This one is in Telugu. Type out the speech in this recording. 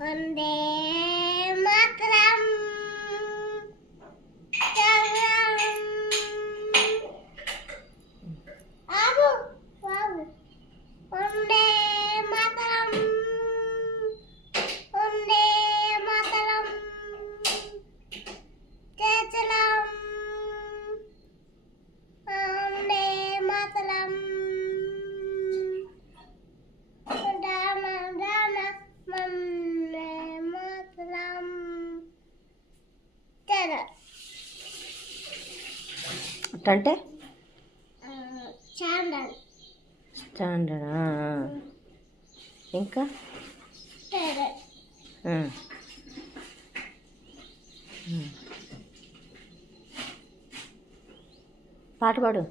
వందే మాతరం ఆగు ఆగు వందే మాతరం వందే మాతరం చేచలం వందే మాతరం రామ రామ వందే మాతరం చలో అంటే చాండల్ స్టాండర్డా ఇంకా చలో పాట పాడు